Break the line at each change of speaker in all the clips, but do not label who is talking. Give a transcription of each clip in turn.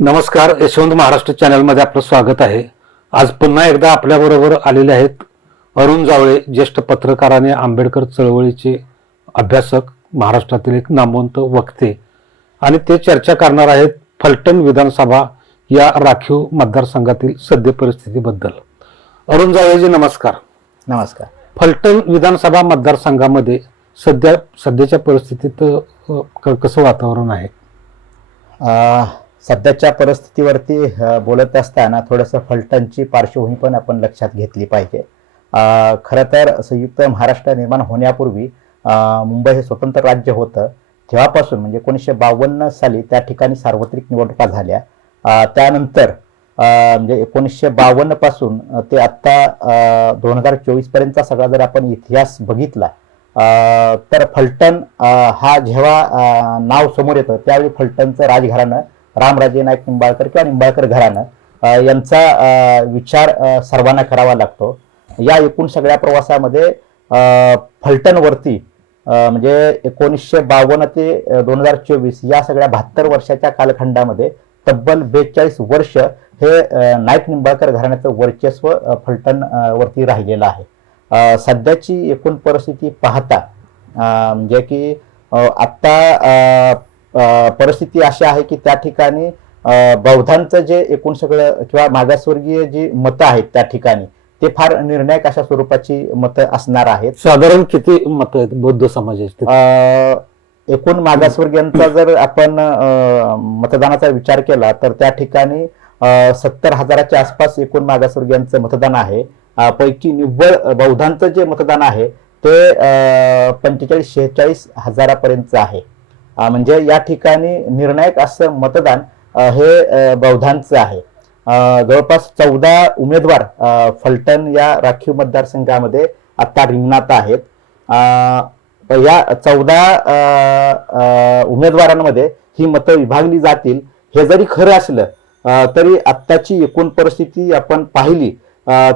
नमस्कार यशवंत महाराष्ट्र चॅनलमध्ये आपलं स्वागत आहे. आज पुन्हा एकदा आपल्याबरोबर आलेले आहेत अरुण जावळे ज्येष्ठ पत्रकार आणि आंबेडकर चळवळीचे अभ्यासक महाराष्ट्रातील एक नामवंत वक्ते. आणि ते चर्चा करणार आहेत फलटण विधानसभा या राखीव मतदारसंघातील सद्य परिस्थितीबद्दल. अरुण जावळेजी नमस्कार.
नमस्कार.
फलटण विधानसभा मतदारसंघामध्ये सध्या सध्याच्या परिस्थितीत कसं वातावरण आहे?
सध्याच्या परिस्थितीवरती बोलत असताना थोडंसं फलटणची पार्श्वभूमी पण आपण लक्षात घेतली पाहिजे. खरं तर संयुक्त महाराष्ट्र निर्माण होण्यापूर्वी मुंबई हे स्वतंत्र राज्य होतं. तेव्हापासून म्हणजे एकोणीसशे बावन्न साली त्या ठिकाणी सार्वत्रिक निवडणुका झाल्या. त्यानंतर म्हणजे एकोणीसशे बावन्नपासून ते आत्ता दोन हजार चोवीसपर्यंतचा सगळा जर आपण इतिहास बघितला तर फलटण हा जेव्हा नाव समोर येतं त्यावेळी फलटणचं राजघराणं रामराजे नाईक निंबाळकर किंवा निंबाळकर घराणं यांचा विचार सर्वांना करावा लागतो. या एकूण सगळ्या प्रवासामध्ये फलटणवरती म्हणजे एकोणीसशे बावन्न ते दोन हजार चोवीस या सगळ्या बहात्तर वर्षाच्या कालखंडामध्ये तब्बल बेचाळीस वर्ष हे नाईक निंबाळकर घराण्याचं वर्चस्व फलटणवरती फलटण वरती राहिलेलं आहे. सध्याची एकूण परिस्थिती पाहता म्हणजे की आत्ता परिस्थिती अशी आहे की त्या ठिकाणी बौद्धांचं जे एकूण सगळं किंवा मागासवर्गीय जी मतं आहेत त्या ठिकाणी ते फार निर्णायक अशा स्वरूपाची मतं असणार आहेत.
साधारण किती मत आहेत बौद्ध समाजाचे?
एकूण मागासवर्गीयांचा जर आपण मतदानाचा विचार केला तर त्या ठिकाणी सत्तर हजाराच्या आसपास एकूण मागासवर्गीयांचं मतदान आहे. पैकी निव्वळ बौद्धांचं जे मतदान आहे ते पंचेचाळीस शेहेचाळीस हजारापर्यंतचं आहे. म्हणजे या ठिकाणी निर्णायक असं मतदान हे बौद्धांचं आहे. जवळपास चौदा उमेदवार फलटण या राखीव मतदारसंघामध्ये आता रिंगणात आहेत. या चौदा उमेदवारांमध्ये ही मतं विभागली जातील. हे जरी खरं असलं तरी आत्ताची एकूण परिस्थिती आपण पाहिली.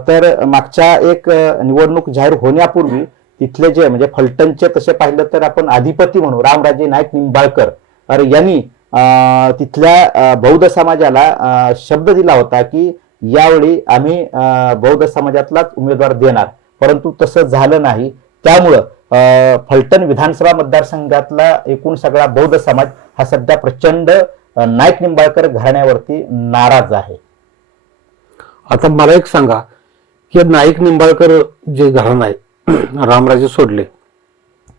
तर मागच्या एक निवडणूक जाहीर होण्यापूर्वी तिथले जे म्हणजे फलटणचे तसे पाहिलं तर आपण अधिपती म्हणू रामराजे नाईक निंबाळकर. यांनी तिथल्या बौद्ध समाजाला शब्द दिला होता की यावेळी आम्ही बौद्ध समाजातलाच उमेदवार देणार. परंतु तसं झालं नाही. त्यामुळं फलटण विधानसभा मतदारसंघातला एकूण सगळा बौद्ध समाज हा सध्या प्रचंड नाईक निंबाळकर घराण्यावरती नाराज आहे.
आता मला एक सांगा की नाईक निंबाळकर जे घराणं आहे रामराजे सोडले.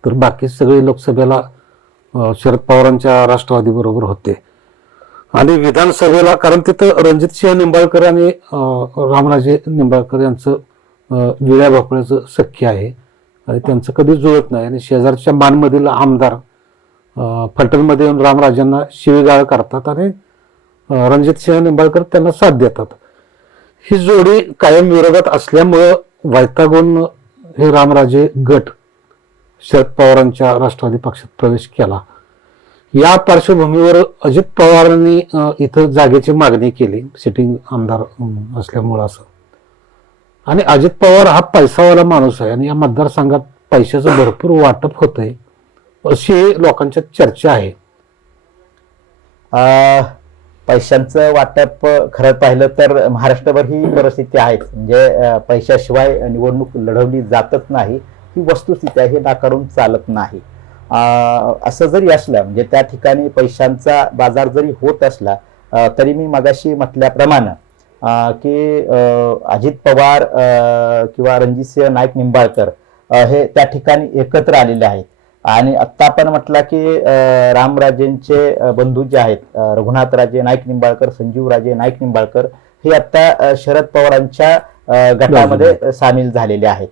तर बाकी सगळे लोकसभेला शरद पवारांच्या राष्ट्रवादी बरोबर होते. आणि विधानसभेला कारण तिथं रणजित सिंह निंबाळकर आणि रामराजे निंबाळकर यांचं विळ्या भोपळ्याचं सख्य आहे. आणि त्यांचं कधी जुळत नाही. आणि शेजारच्या मानमधील आमदार फलटणमध्ये येऊन रामराजांना शिवीगाळ करतात आणि रणजित सिंह निंबाळकर त्यांना साथ देतात. ही जोडी कायम विरोधात असल्यामुळं वैतागून हे रामराजे गट शरद पवारांच्या राष्ट्रवादी पक्षात प्रवेश केला. या पार्श्वभूमीवर अजित पवारांनी इथं जागेची मागणी केली. सिटिंग आमदार असल्यामुळं असं. आणि अजित पवार हा पैसावाला माणूस आहे आणि या मतदारसंघात पैशाचं भरपूर वाटप होतंय अशी लोकांच्यात चर्चा आहे.
पैशांचं वाटप खरं पाहिलं तर महाराष्ट्रभर ही परिस्थिती आहेच. म्हणजे पैशाशिवाय निवडणूक लढवली जातच नाही. ही वस्तुस्थिती आहे हे नाकारून चालत नाही. असं जरी असलं म्हणजे त्या ठिकाणी पैशांचा बाजार जरी होत असला तरी मी मगाशी म्हटल्याप्रमाणे की अजित पवार किंवा रणजितसिंह नाईक निंबाळकर हे त्या ठिकाणी एकत्र आलेले आहेत. आणि आत्ता आपण म्हटलं की रामराजेंचे बंधू जे आहेत अ, रघुनाथराजे नाईक निंबाळकर संजीवराजे नाईक निंबाळकर हे आता अ, शरद पवारांच्या गटामध्ये सामील झालेले आहेत.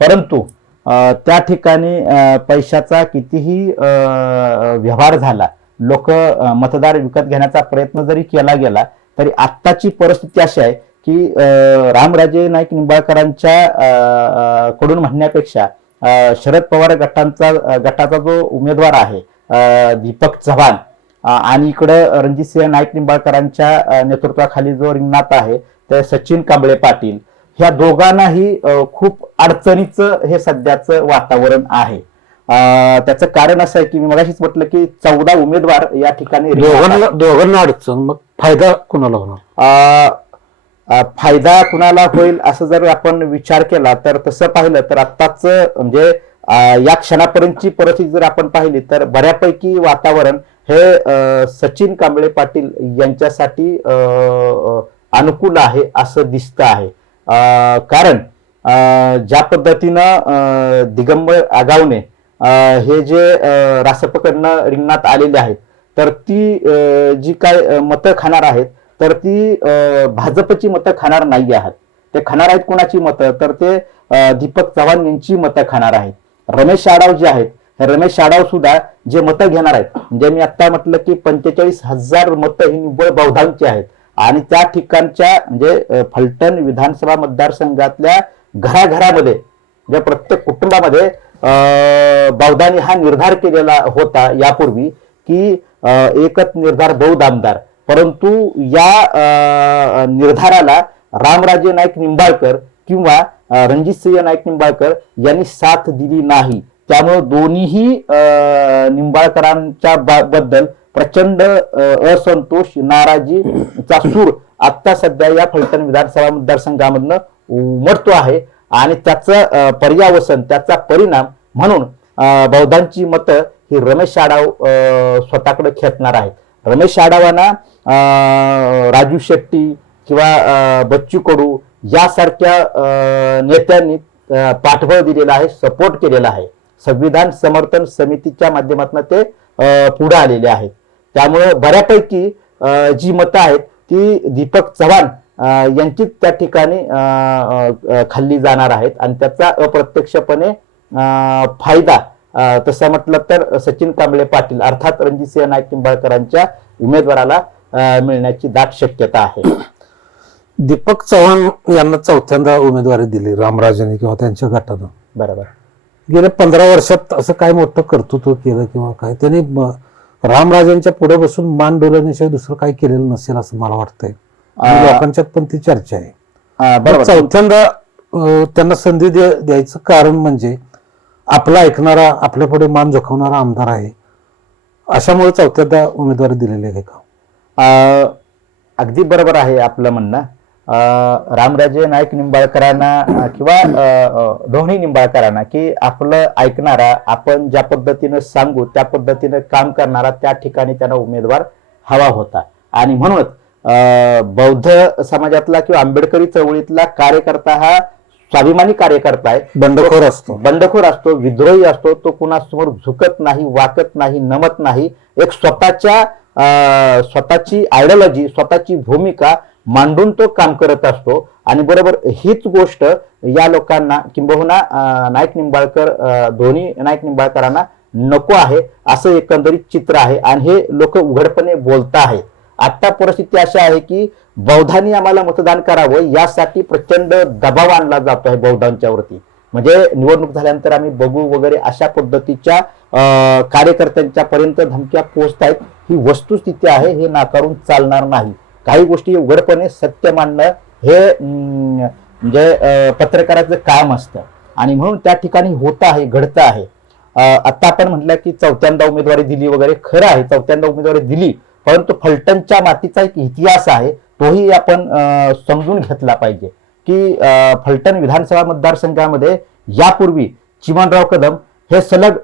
परंतु त्या ठिकाणी पैशाचा कितीही व्यवहार झाला लोक मतदार विकत घेण्याचा प्रयत्न जरी केला गेला तरी आत्ताची परिस्थिती अशी आहे की रामराजे नाईक निंबाळकरांच्या कडून म्हणण्यापेक्षा शरद पवार गटांचा गटाचा जो उमेदवार आहे दीपक चव्हाण आणि इकडं रणजितसिंह नाईक निंबाळकरांच्या नेतृत्वाखाली जो रिंगणात आहे ते सचिन कांबळे पाटील ह्या दोघांनाही खूप अडचणीचं हे सध्याचं वातावरण आहे त्याचं कारण असं आहे की मी मगाशीच म्हटलं की चौदा उमेदवार या ठिकाणी.
दोघांना अडचण मग फायदा कुणाला होणार
फायदा कुणाला होईल असं जर आपण विचार केला तर तसं पाहिलं तर आत्ताच म्हणजे या क्षणापर्यंतची परिस्थिती जर आपण पाहिली तर बऱ्यापैकी वातावरण हे सचिन कांबळे पाटील यांच्यासाठी अनुकूल आहे असं दिसतं आहे. कारण ज्या पद्धतीनं दिगंबर आगावने हे जे रासपकडनं रिंगणात आलेले आहेत तर ती जी काय मतं खाणार आहेत तर ती भाजपची मतं खाणार नाही आहेत. ते खाणार आहेत कोणाची मतं? तर ते दीपक चव्हाण यांची मतं खाणार आहेत. रमेश आडाव जे आहेत हे रमेश आडाव सुद्धा जे मतं घेणार आहेत. म्हणजे मी आता म्हटलं की पंचेचाळीस हजार मतं ही निव्वळ बौद्धांची आहेत. आणि त्या ठिकाणच्या म्हणजे फलटण विधानसभा मतदारसंघातल्या घराघरामध्ये म्हणजे प्रत्येक कुटुंबामध्ये अं, बौद्धांनी हा निर्धार केलेला होता यापूर्वी की एकच निर्धार बौद्ध आमदार. परंतु या निर्धाराला रामराजे नाईक निंबाळकर किंवा रणजितसिंह नाईक निंबाळकर यांनी साथ दिली नाही. त्यामुळे दोन्हीही अं, निंबाळकरांच्या बद्दल प्रचंड असंतोष नाराजीचा सूर आता सध्या या फलटण विधानसभा मतदारसंघामधनं उमटतो आहे. आणि त्याचं पर्यावसन त्याचा परिणाम म्हणून बौद्धांची मतं ही रमेश आडाव स्वतःकडे खेचणार आहेत. रमेश शाडावांना राजू शेट्टी किंवा बच्चू कडू यासारख्या नेत्यांनी पाठबळ दिलेला आहे सपोर्ट केलेला आहे. संविधान समर्थन समितीच्या माध्यमातून ते पुढे आलेले आहेत. त्यामुळे बऱ्यापैकी जी मतं आहेत ती दीपक चव्हाण यांची यांचीच त्या ठिकाणी खाल्ली जाणार आहेत. आणि त्याचा अप्रत्यक्षपणे फायदा तसं म्हटलं तर सचिन कांबळे पाटील अर्थात रणजितसिंह नाईक निंबाळकरांच्या उमेदवाराला मिळण्याची दाट शक्यता आहे.
दीपक चव्हाण यांना चौथ्यांदा उमेदवारी दिली रामराजेने किंवा त्यांच्या गटानं.
बरोबर.
गेल्या पंधरा वर्षात असं काय मोठं कर्तृत्व केलं किंवा काय? त्यांनी रामराजांच्या पुढे बसून मान डोलवण्याशिवाय दुसरं काही केलेलं नसेल असं मला वाटतंय. लोकांच्यात पण ती चर्चा आहे.
बरोबर.
चौथ्यांदा त्यांना संधी द्या- द्यायचं कारण म्हणजे आपला ऐकणारा आपल्यापुढे मान जोखवणारा आमदार आहे. अशामुळे चौथ्यांदा उमेदवारी दिलेली आहे का?
अं, अगदी बरोबर आहे आपलं म्हणणं. रामराजे नाईक निंबाळकरांना किंवा अं, दोन्ही निंबाळकरांना की आपलं ऐकणारा आपण ज्या पद्धतीनं सांगू त्या पद्धतीनं काम करणारा त्या ठिकाणी त्यांना उमेदवार हवा होता. आणि म्हणूनच अं, बौद्ध समाजातला किंवा आंबेडकरी चळवळीतला कार्यकर्ता हा स्वाभिमानी कार्यकर्ता आहे
बंडखोर असतो.
बंडखोर असतो विद्रोही असतो तो कुणासमोर झुकत नाही वाकत नाही नमत नाही. एक स्वतःच्या स्वतःची आयडियोलॉजी स्वतःची भूमिका मांडून तो काम करत असतो. आणि बरोबर हीच गोष्ट या लोकांना किंबहुना नाईक निंबाळकर दोन्ही नाईक निंबाळकरांना नको आहे. असं एकंदरीत चित्र आहे. आणि हे लोक उघडपणे बोलत आहेत आता परिस्थिती अशी आहे की बौद्धांनी आम्हाला मतदान करावं यासाठी प्रचंड दबाव आणला जातो आहे बौद्धांच्यावरती म्हणजे निवडणूक झाल्यानंतर आम्ही बघू वगैरे अशा पद्धतीच्या कार्यकर्त्यांच्या पर्यंत धमक्या पोहोचत आहेत ही वस्तुस्थिती आहे हे नाकारून चालणार नाही. काही गोष्टी उघडपणे सत्य मांडणं हे म्हणजे पत्रकाराचं काम असतं. आणि म्हणून त्या ठिकाणी होतं आहे घडतं आहे. आता आपण म्हटलं की चौथ्यांदा उमेदवारी दिली वगैरे खरं आहे. चौथ्यांदा उमेदवारी दिली परंतु फलटणच्या मातीचा एक इतिहास आहे तोही आपण समजून घेतला पाहिजे की फलटण विधानसभा मतदारसंघामध्ये यापूर्वी चिमणराव कदम हे सलग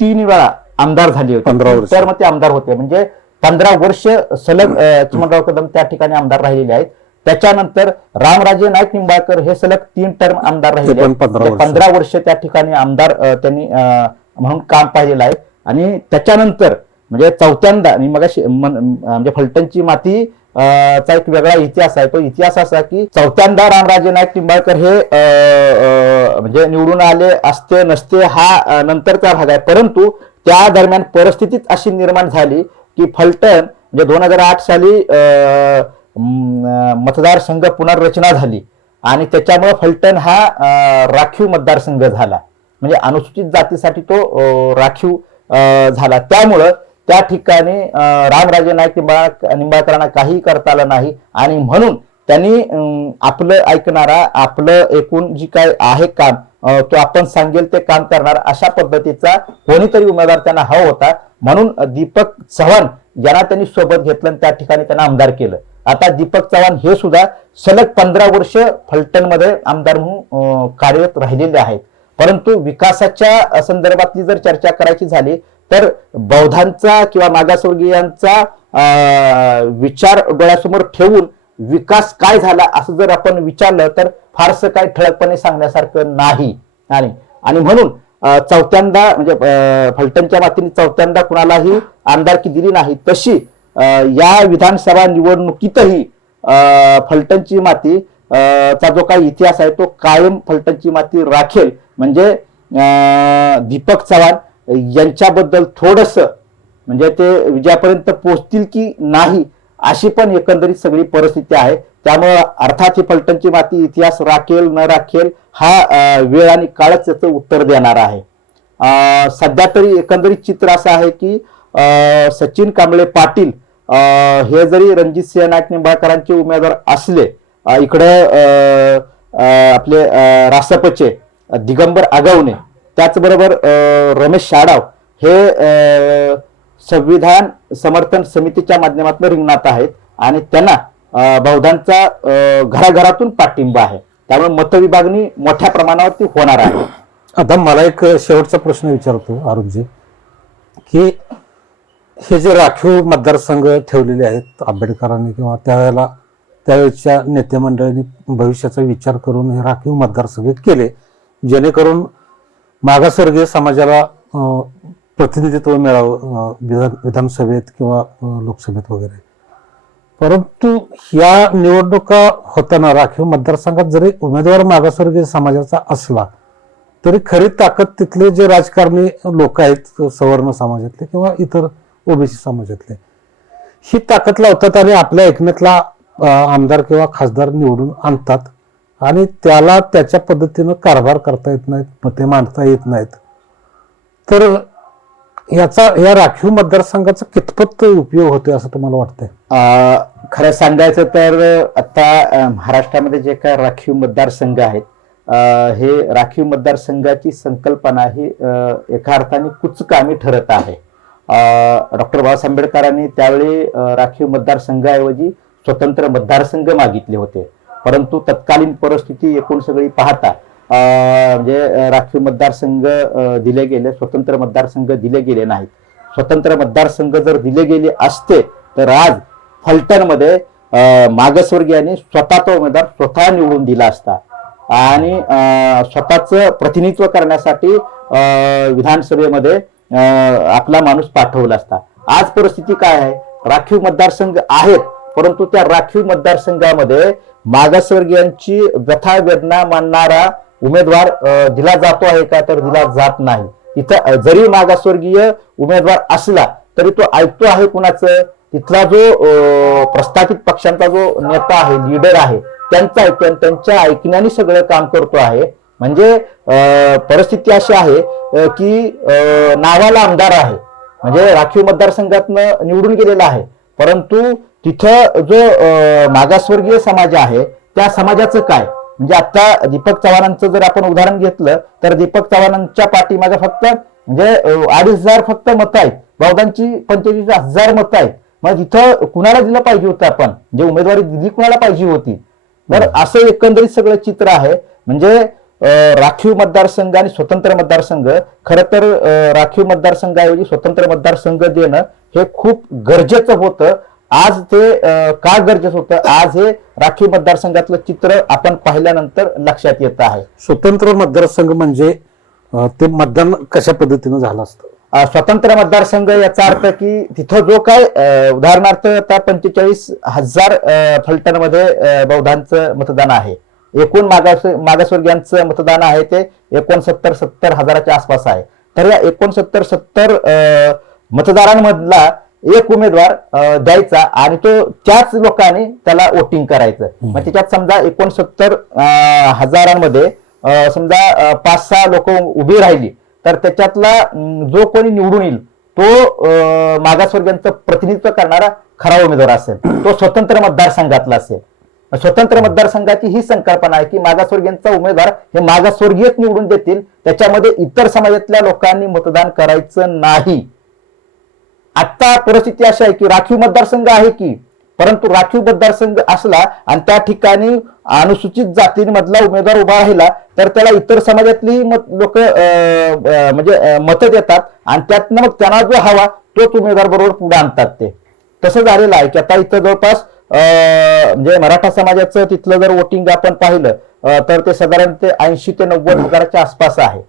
तीन वेळा आमदार झाले होते.
15 वर्ष.
तर मग ते आमदार होते. म्हणजे पंधरा वर्ष सलग चिमणराव कदम त्या ठिकाणी आमदार राहिलेले आहेत. त्याच्यानंतर रामराजे नाईक निंबाळकर हे सलग तीन टर्म आमदार राहिले
ते पण 15
म्हणजे
वर्ष.
पंधरा वर्ष त्या ठिकाणी आमदार त्यांनी म्हणून काम पाहिलेलं आहे. आणि त्याच्यानंतर म्हणजे चौथ्यांदा आणि मग म्हणजे फलटणची माती चा एक वेगळा इतिहास आहे. तो इतिहास असा की चौथ्यांदा रामराजे नाईक निंबाळकर हे म्हणजे निवडून आले असते नसते हा नंतरचा भाग आहे. परंतु त्या दरम्यान परिस्थितीच अशी निर्माण झाली की फलटण म्हणजे दोन हजार आठ साली मतदारसंघ पुनर्रचना झाली आणि त्याच्यामुळे फलटण हा राखीव मतदारसंघ झाला. म्हणजे अनुसूचित जातीसाठी तो राखीव झाला. त्यामुळं त्या ठिकाणी रामराजे नाईक निंबाळ निंबाळकरांना काही करता आलं नाही. आणि म्हणून त्यांनी अं, आपलं ऐकणारा आपलं एकूण जी काय आहे काम तो आपण सांगेल ते काम करणार अशा पद्धतीचा कोणीतरी उमेदवार त्यांना हवा होता. म्हणून दीपक चव्हाण यांना त्यांनी सोबत घेतलं आणि त्या ठिकाणी त्यांना आमदार केलं. आता दीपक चव्हाण हे सुद्धा सलग पंधरा वर्ष फलटणमध्ये आमदार म्हणून कार्यरत राहिलेले आहेत. परंतु विकासाच्या संदर्भातली जर चर्चा करायची झाली तर बौद्धांचा किंवा मागासवर्गीयांचा विचार डोळ्यासमोर ठेवून विकास काय झाला असं जर आपण विचारलं तर फारसं काय ठळकपणे सांगण्यासारखं नाही. आणि आणि म्हणून चौथ्यांदा म्हणजे फलटणच्या मातीने चौथ्यांदा कुणालाही आमदारकी दिली नाही तशी या विधानसभा निवडणुकीतही फलटणची माती चा जो काही इतिहास आहे तो कायम फलटणची माती राखेल म्हणजे दीपक चव्हाण यांच्याबद्दल थोडस म्हणजे ते विजयापर्यंत पोहोचतील की नाही अशी पण एकंदरीत सगळी परिस्थिती आहे. त्यामुळं अर्थात ही फलटणची माती इतिहास राखेल न राखेल हा वेळ आणि काळच याचं उत्तर देणार आहे. सध्या तरी एकंदरीत चित्र असं आहे की सचिन कांबळे पाटील हे जरी रणजित सिंह नाईक निंबाळकरांचे उमेदवार असले इकडे इकडं आपले रासपचे दिगंबर आगवणे त्याचबरोबर रमेश शाडाव हे संविधान समर्थन समितीच्या माध्यमातून रिंगणात आहेत आणि त्यांना बहुधांचा बौद्धांचा घराघरातून पाठिंबा आहे. त्यामुळे मतविभागणी मोठ्या प्रमाणावरती होणार आहे.
आता मला एक शेवटचा प्रश्न विचारतो अरुणजी की हे जे राखीव मतदारसंघ ठेवलेले आहेत आंबेडकरांनी किंवा त्यावेळेला त्यावेळेच्या नेते मंडळांनी भविष्याचा विचार करून हे राखीव मतदारसंघ केले जेणेकरून मागासवर्गीय समाजाला प्रतिनिधित्व मिळावं विधान विधानसभेत किंवा लोकसभेत वगैरे. परंतु या निवडणुका होताना राखीव मतदारसंघात जरी उमेदवार मागासवर्गीय समाजाचा असला तरी खरी ताकद तिथले जे राजकारणी लोक आहेत सवर्ण समाजातले किंवा इतर ओबीसी समाजातले ही ताकद लावतात आणि आपल्या ऐकण्यातला आमदार किंवा खासदार निवडून आणतात. आणि त्याला त्याच्या पद्धतीनं कारभार करता येत नाहीत मते मांडता येत नाहीत. तर याचा या राखीव मतदारसंघाचा कितपत उपयोग होतोय असं तुम्हाला वाटतंय?
खरं सांगायचं तर आता महाराष्ट्रामध्ये जे काय राखीव मतदारसंघ आहेत हे राखीव मतदारसंघाची संकल्पना ही एका अर्थाने कुचकामी ठरत आहे. डॉक्टर बाबासाहेब आंबेडकरांनी त्यावेळी राखीव मतदारसंघाऐवजी स्वतंत्र मतदारसंघ मागितले होते. परंतु तत्कालीन परिस्थिती एकूण सगळी पाहता अं, म्हणजे राखीव मतदारसंघ दिले गेले स्वतंत्र मतदारसंघ दिले गेले नाहीत. स्वतंत्र मतदारसंघ जर दिले गेले असते तर आज फलटणमध्ये अं, मागासवर्गीयांनी स्वतःचा उमेदवार स्वतः निवडून दिला असता. आणि अं, स्वतःच प्रतिनिधित्व करण्यासाठी अं, विधानसभेमध्ये अं, आपला माणूस पाठवला असता. आज परिस्थिती काय आहे? राखीव मतदारसंघ आहेत परंतु त्या राखीव मतदारसंघामध्ये मागासवर्गीयांची व्यथा वेदना मानणारा उमेदवार दिला जातो आहे का? तर दिला जात नाही. इथं जरी मागासवर्गीय उमेदवार असला तरी तो ऐकतो आहे कुणाचं? तिथला जो अं, प्रस्थापित पक्षांचा जो नेता आहे लीडर आहे त्यांचा ऐकतो त्यांच्या ऐकण्याने सगळं काम करतो आहे. म्हणजे अं, परिस्थिती अशी आहे की नावाला आमदार आहे. म्हणजे राखीव मतदारसंघातनं निवडून गेलेला आहे. परंतु तिथं जो मागासवर्गीय समाज आहे त्या समाजाचं काय? म्हणजे आता दीपक चव्हाणांचं जर आपण उदाहरण घेतलं तर दीपक चव्हाणांच्या पाठीमागे फक्त म्हणजे अडीच हजार फक्त मतं आहेत. बौद्धांची पंचवीस हजार मतं आहेत. मग इथं कुणाला दिलं पाहिजे होतं आपण? जे उमेदवारी दिली कुणाला पाहिजे होती? तर असं एकंदरीत सगळं चित्र आहे. म्हणजे राखीव मतदारसंघ आणि स्वतंत्र मतदारसंघ खरं तर राखीव मतदारसंघाऐवजी स्वतंत्र मतदारसंघ देणं हे खूप गरजेचं होतं. आज ते का गरजेचं होतं? आज हे राखीव मतदारसंघातलं चित्र आपण पाहिल्यानंतर लक्षात येत आहे.
स्वतंत्र मतदारसंघ म्हणजे ते मतदान कशा पद्धतीनं झालं असतं?
स्वतंत्र मतदारसंघ याचा अर्थ की तिथं जो काय उदाहरणार्थ आता पंचेचाळीस हजार फलटणमध्ये बौद्धांचं मतदान आहे. एकूण मागास मागासवर्गीयांचं मतदान आहे ते एकोणसत्तर सत्तर हजाराच्या आसपास आहे. तर या एकोणसत्तर सत्तर मतदारांमधला एक उमेदवार द्यायचा आणि तो त्याच लोकांनी त्याला वोटिंग करायचं. मग त्याच्यात समजा एकोणसत्तर हजारांमध्ये समजा पाच सहा लोक उभी राहिली तर त्याच्यातला जो कोणी निवडून येईल तो मागासवर्गीयांचं प्रतिनिधित्व करणारा खरा उमेदवार असेल. तो स्वतंत्र मतदारसंघातला असेल. स्वतंत्र मतदारसंघाची ही संकल्पना आहे की मागासवर्गीयांचा उमेदवार हे मागासवर्गीयच निवडून देतील. त्याच्यामध्ये इतर समाजातल्या लोकांनी मतदान करायचं नाही. आता परिस्थिती अशी आहे की राखीव मतदारसंघ आहे की परंतु राखीव मतदारसंघ असला आणि त्या ठिकाणी अनुसूचित जातींमधला उमेदवार उभा राहिला तर त्याला इतर समाजातली लोक म्हणजे मतं देतात आणि त्यातनं मग त्यांना जो हवा तोच उमेदवार बरोबर पुढे आणतात ते. तसं झालेलं आहे की आता इथं जवळपास म्हणजे मराठा समाजाचं तिथलं जर वोटिंग आपण पाहिलं तर ते साधारण ते ऐंशी ते नव्वद हजाराच्या आसपास आहे.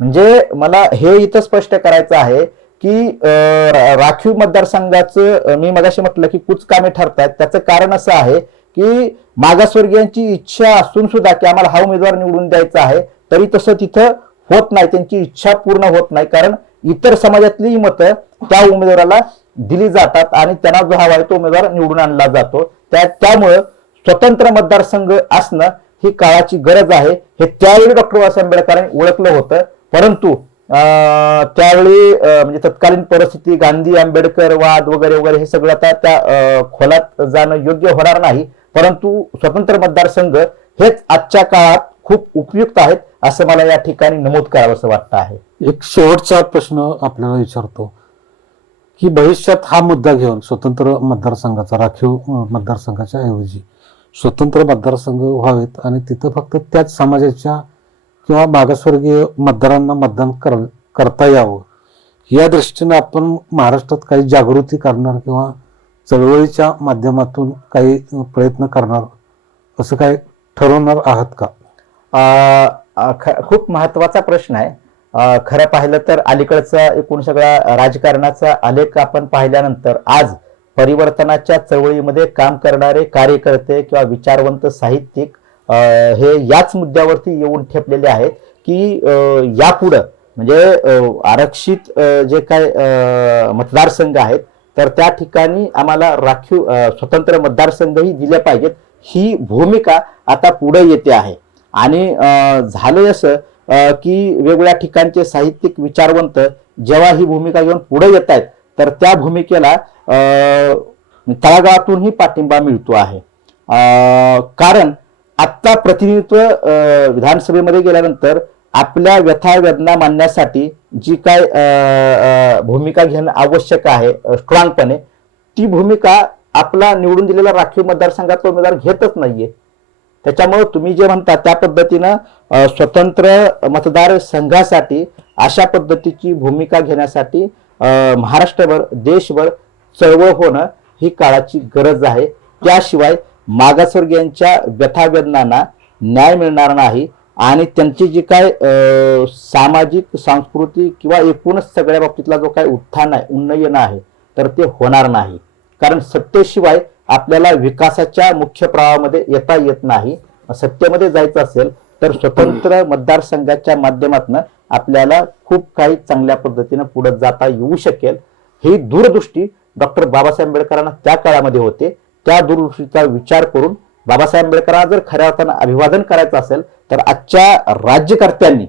म्हणजे मला हे इथं स्पष्ट करायचं आहे की रा- राखीव मतदारसंघाचं मी मगाशी म्हटलं की कुच कामे ठरतात त्याचं कारण असं आहे की मागासवर्गीयांची इच्छा असून सुद्धा की आम्हाला हा उमेदवार निवडून द्यायचा आहे तरी तसं तिथं होत नाही. त्यांची इच्छा पूर्ण होत नाही. कारण इतर समाजातली मतं त्या उमेदवाराला दिली जातात आणि त्यांना जो हवा आहे तो उमेदवार निवडून आणला जातो. त्या त्यामुळं स्वतंत्र मतदारसंघ असणं ही काळाची गरज आहे. हे त्यावेळी डॉक्टर बाबासाहेब आंबेडकरांनी ओळखलं होतं. परंतु त्यावेळी म्हणजे तत्कालीन परिस्थिती गांधी आंबेडकर वाद वगैरे वगैरे हे सगळं आता त्या खोलात जाणं योग्य होणार नाही. परंतु स्वतंत्र मतदारसंघ हेच आजच्या काळात खूप उपयुक्त आहेत असं मला या ठिकाणी नमूद करावंसं वाटतं आहे.
एक शेवटचा प्रश्न आपल्याला विचारतो की भविष्यात हा मुद्दा घेऊन स्वतंत्र मतदारसंघाचा राखीव मतदारसंघाच्या ऐवजी स्वतंत्र मतदारसंघ व्हावेत आणि तिथं फक्त त्याच समाजाच्या किंवा मागासवर्गीय मतदारांना मतदान कर करता यावं. या दृष्टीने आपण महाराष्ट्रात काही जागृती करणार किंवा चळवळीच्या माध्यमातून काही प्रयत्न करणार असं काय ठरवणार आहात का?
ख- खूप महत्त्वाचा प्रश्न आहे. खरं पाहिलं तर अलीकडचा एकूण सगळा राजकारणाचा आलेख आपण पाहिल्यानंतर आज परिवर्तनाच्या चळवळीमध्ये काम करणारे कार्यकर्ते किंवा विचारवंत साहित्यिक हे याच मुद्द्यावरती येऊन ठेपलेले आहेत की यापुढं म्हणजे आरक्षित जे काय मतदारसंघ आहेत तर त्या ठिकाणी आम्हाला राखीव स्वतंत्र मतदारसंघही दिले पाहिजेत. ही भूमिका आता पुढे येते आहे. आणि झालं असं की वेगवेगळ्या ठिकाणचे साहित्यिक विचारवंत जेव्हा ही भूमिका घेऊन पुढे येत आहेत तर त्या भूमिकेला तळागाळातूनही पाठिंबा मिळतो आहे. कारण आत्ता प्रतिनिधित्व विधानसभेमध्ये गेल्यानंतर आपल्या व्यथा वेदना मांडण्यासाठी जी काय भूमिका घेणं आवश्यक आहे स्ट्रॉंगपणे ती भूमिका आपला निवडून दिलेला राखीव मतदारसंघातला उमेदवार घेतच नाहीये. त्याच्यामुळे तुम्ही जे म्हणता त्या पद्धतीनं स्वतंत्र मतदार संघासाठी अशा पद्धतीची भूमिका घेण्यासाठी महाराष्ट्रभर देशभर चळवळ होणं ही काळाची गरज आहे. त्याशिवाय मागासवर्गीयांच्या व्यथावेदनांना न्याय मिळणार नाही आणि त्यांची जी काय सामाजिक सांस्कृतिक किंवा एकूणच सगळ्या बाबतीतला जो काय उत्थान आहे उन्नयन आहे तर ते होणार नाही. कारण सत्तेशिवाय आपल्याला विकासाच्या मुख्य प्रवाहामध्ये येता येत नाही. सत्तेमध्ये जायचं असेल तर स्वतंत्र मतदारसंघाच्या माध्यमातून आपल्याला खूप काही चांगल्या पद्धतीनं पुढे जाता येऊ शकेल. ही दूरदृष्टी डॉक्टर बाबासाहेब आंबेडकरांना त्या काळामध्ये होते. त्या दूरदृष्टीचा विचार करून बाबासाहेब आंबेडकरांना जर खऱ्या अर्थानं अभिवादन करायचं असेल तर आजच्या राज्यकर्त्यांनी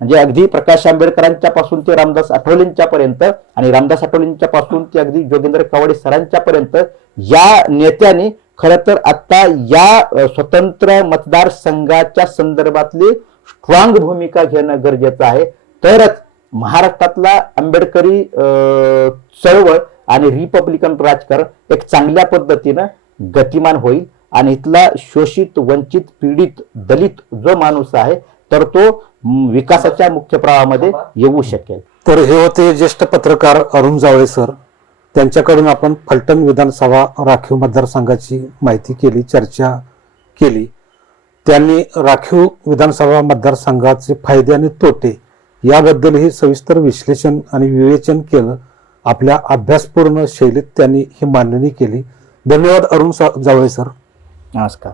म्हणजे अगदी प्रकाश आंबेडकरांच्या पासून ते रामदास आठवलेंच्या पर्यंत आणि रामदास आठवलेंच्या पासून ते अगदी जोगेंद्र कवाडे सरांच्या पर्यंत या नेत्यांनी खरं तर आता या स्वतंत्र मतदारसंघाच्या संदर्भातली स्ट्रॉंग भूमिका घेणं गरजेचं आहे. तरच महाराष्ट्रातला आंबेडकरी चळवळ आणि रिपब्लिकन राजकारण एक चांगल्या पद्धतीनं गतिमान होईल. आणि इथला शोषित वंचित पीडित दलित जो माणूस आहे तर तो विकासाच्या मुख्य प्रवाहामध्ये येऊ शकेल.
तर हे होते ज्येष्ठ पत्रकार अरुण जावळे सर. त्यांच्याकडून आपण फलटण विधानसभा राखीव मतदारसंघाची माहिती केली चर्चा केली. त्यांनी राखीव विधानसभा मतदारसंघाचे फायदे आणि तोटे याबद्दलही सविस्तर विश्लेषण आणि विवेचन केलं. आपल्या अभ्यासपूर्ण शैलीत त्यांनी ही मांडणी केली. धन्यवाद अरुण सा- जावळे सर.
नमस्कार.